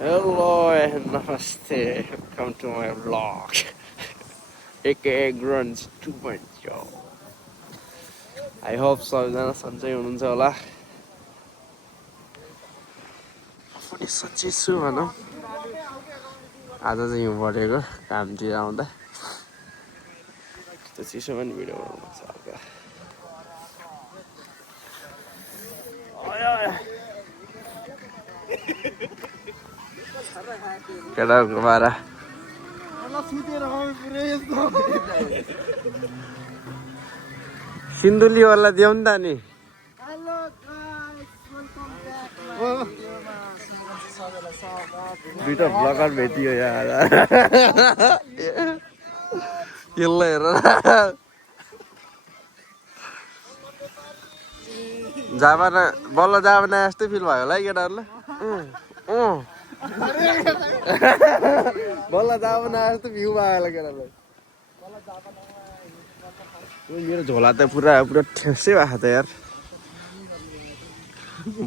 Hello and namaste. Welcome to my vlog. aka Grunge 2.0. I hope सबैजना सन्चै हुनुहुन्छ होला। पनि सन्चै छु भनौँ। आज चाहिँ हिउँ परेको कामतिर आउँदा। त्यो चिसोमा नि भिडियो बनाउनु छ हल्का। केटाहरूको पारा सिन्धुली वाला देऊ नि त नि दुईटा ब्लगर भेटियो यार यसलाई हेर जापाना बल्ल जापाना जस्तै फिल भयो होला है केटाहरूलाई बल्ल जापाना जस्तो भ्यू भयो होला केटाहरूलाई मेरो झोला त पुरा ठेसै भएको छ यार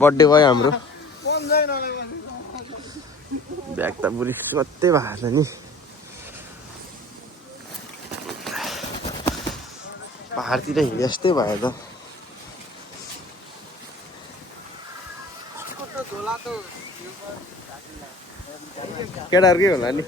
बर्थडे भयो हाम्रो ब्याग त पुरै सत्तै भएको छ नि पहाडतिर हिँडे जस्तै भयो त केटाहरूकै होला नि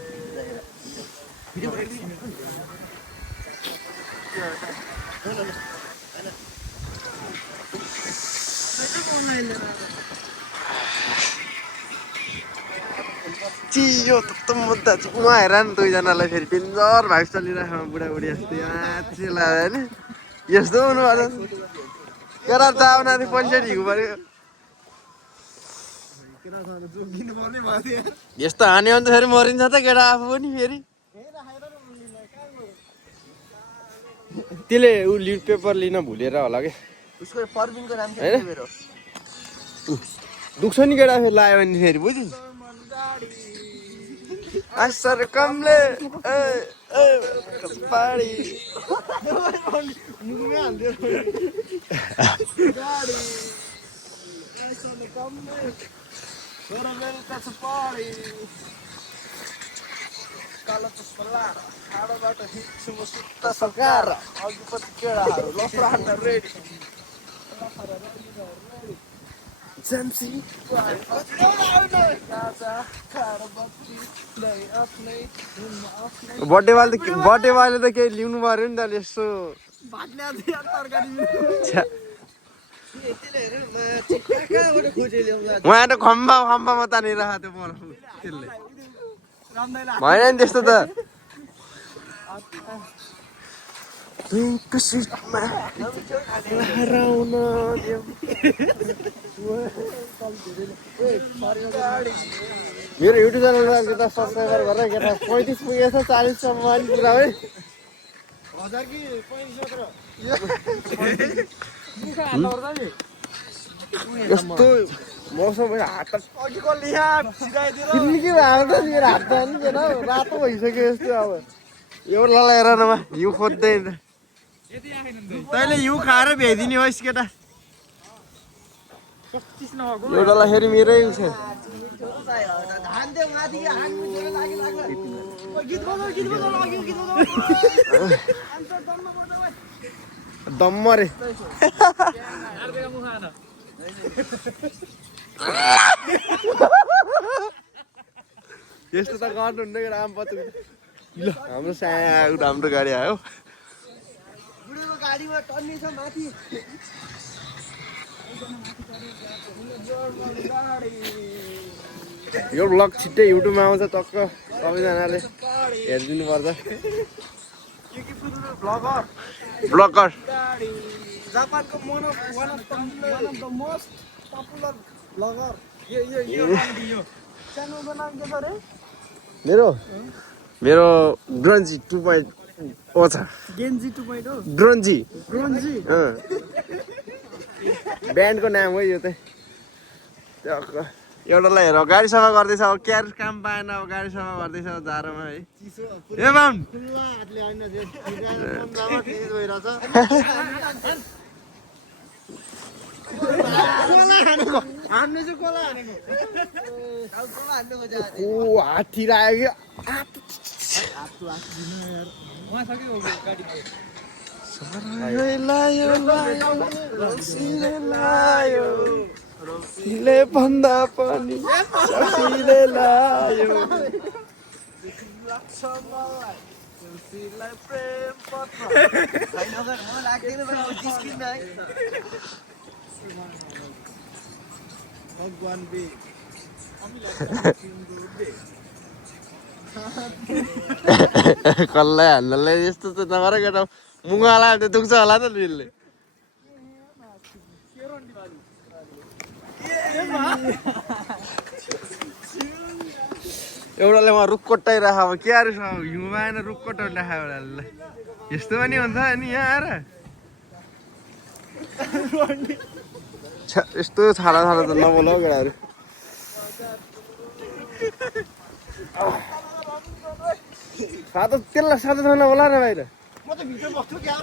चियो त मुद्दा म हेर नि दुईजनालाई फेरि डेन्जर भाइस चलिरहेको बुढाबुढी जस्तै त्यसै लाग्यो नि यस्तो हुनु पर्छ केटा चाउना पैसा ढिगु पऱ्यो यस्तो हान्यो भने त फेरि मरिन्छ त केटा आफू पनि फेरि त्यसले ऊ लिड पेपर लिन भुलेर होला कि दुख्छ नि केटा फेरि लायो भने फेरि बुझ्यो असर कमले पाडी कालो चस्मा आडबाट हिँड्छु म सुत्ता सकाएर अघिपट्टि केटाहरू लफडा हान्न रेडी बर्थडे वाले त केही ल्याउनु पर्यो नि त यसो उहाँ त खम्बामा तानेर त्यो बनाउनु त्यसले भएन नि त्यस्तो त मेरो युट्युब च्यानल त सब्सक्राइबर गरेर केटा 35 पुगेछ 40 सम्म अलि पुरा है यस्तो मौसम हात किन्ने के भएको त मेरो हात नि केटा रातो भइसक्यो यस्तो अब यो ललाएर नमा हिउँ खोज्दै तैँले हिउँ खाएर भ्याइदिने होस् केटा एउटालाई फेरि मेरै छ दम्म रे यस्तो त गर्नुहुन्न केटा आम पत्तो ल हाम्रो सानो राम्रो गाडी आयो गाडीमा टन्नी छ माथि यो ब्लग छिट्टै युट्युबमा आउँछ टक्क सबैजनाले हेरिदिनु पर्छ ब्लगर जापानको one of the most popular blogger च्यानलको नाम के छ रे मेरो ग्रन्जी 2.0 छ गेन्जी 2.0 ग्रन्जी ब्यान्डको नाम हो यो चाहिँ एउटालाई हेर गाडी सफा गर्दैछ अब क्यार काम पाएन अब गाडी सफा गर्दैछ जाडोमा है ए बाम ओ हात्ती लाग्यो रक्सीले भन्दा पनि रक्सीले लायो प्रेम पत्र भगवान बे कसलाई हाल्नलाई यस्तो त नगर केटा मुगाला त दुख्छ होला त बिलले एउटाले उहाँ रुख कोट्टाइराख अब के अरे हिउँमा आएन रुख कोट्टाइराख एउटाले यस्तो पनि हुन्छ अनि यहाँ आएर यस्तो छाडा छाडा त नबोल हौ केटाहरू सातो त्यसलाई सातो ठाउँ नबोला न बाहिर म त भित्र बस्छु क्या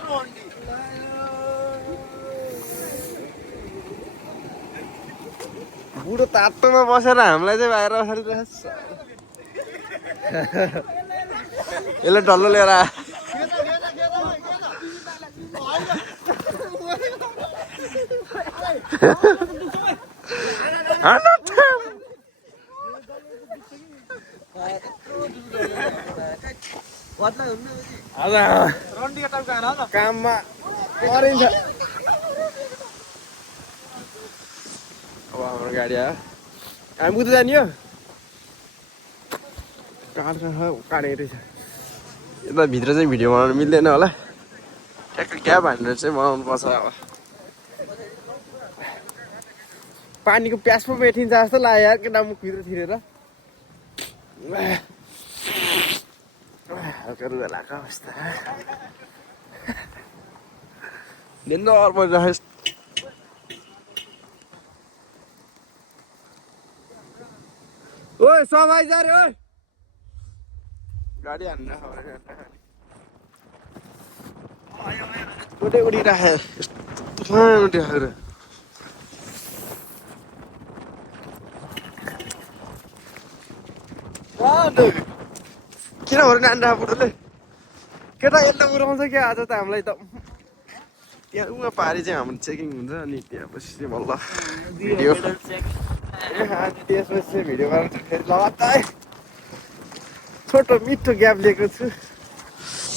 बुढो तातोमा बसेर हामीलाई चाहिँ बाहिर बसालिरहेछ यसले डल्लो लिएर काममा परिन्छ अब हाम्रो गाडी आयो हामी कुदा जाने हो काटेको रहेछ यता भित्र चाहिँ भिडियो बनाउनु मिल्दैन होला ट्याक्क क्याब हानेर चाहिँ बनाउनु पर्छ अब पानीको प्यास पो मेटिन्छ जस्तो लाग्यो यार केटा मुख भित्र थिरेर हल्का रुगा लाग्यो अवस्था डेन्जर परिरहेको ओए सबै जा रे ओए गाडी हान्न उडे उडिराख्यो तुफान उडिराखेर किन भएर नान्डा बुढोले केटा यसले उडाउँछ क्या आज त हामीलाई त त्यहाँ उहाँ पारि चाहिँ हाम्रो चेकिङ हुन्छ अनि त्यहाँ पछि बल्ल भिडियो त्यसपछि भिडियो बनाउँछ फेरि लगातार छोटो मिठो ग्याप लिएको छु